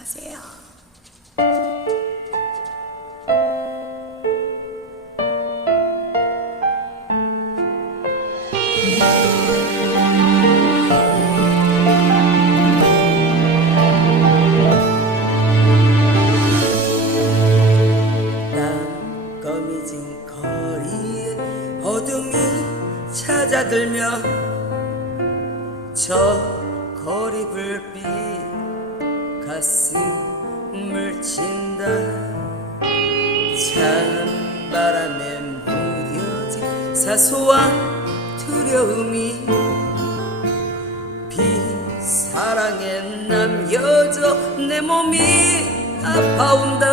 안녕하세요. 찾아들며 저 거리 불빛 가슴을 친다. 찬 바람에 무뎌진 사소한 두려움이 비사랑에 남겨져 내 몸이 아파온다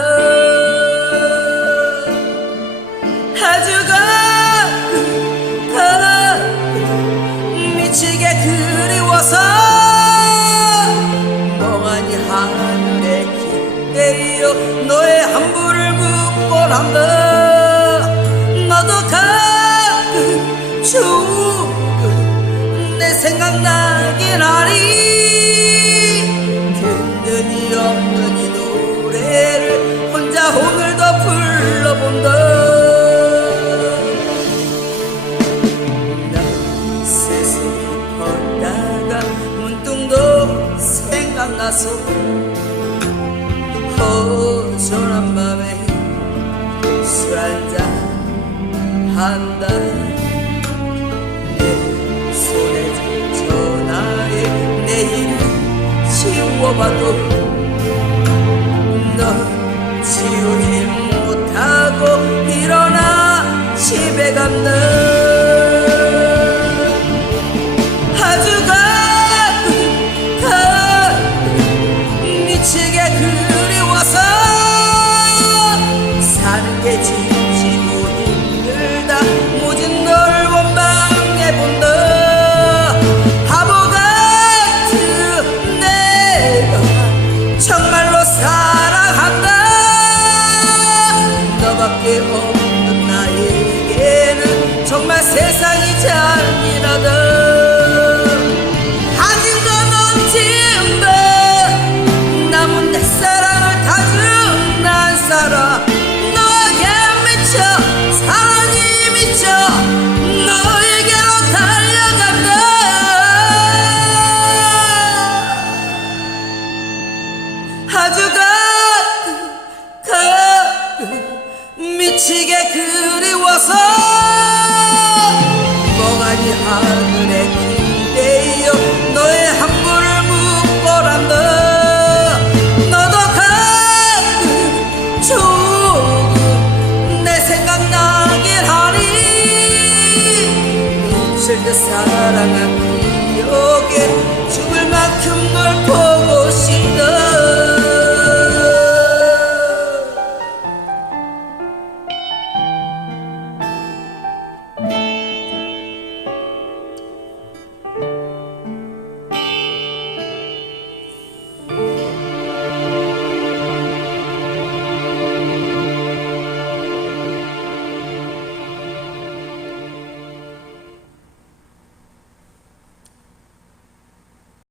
기대어 너의 한부를 묻곤 한다. 너도 가끔 조금 내 생각나긴 하니 든든히 없는 이 노래를 혼자 오늘도 불러본다. 난 스스로 걷다가 문득 너 생각나서 허전한 맘에 술 한잔 한다. 내 손에 쥔 전화에 내일을 지워봐도 넌 지우지 못하고 일어나 집에 간다 지치고 힘들다. 모진 널 원망해 본다. 바보 같은 내가 정말로 사랑한다. 너밖에 없는 나에게는 정말 세상이 잔인하다 그리워서 멍하니 하늘에 기대어 너의 한부를 묻고란다 너도 가끔 조금 내 생각나긴 하니 잊을 듯 사랑한 기억에 죽을 만큼 널 보내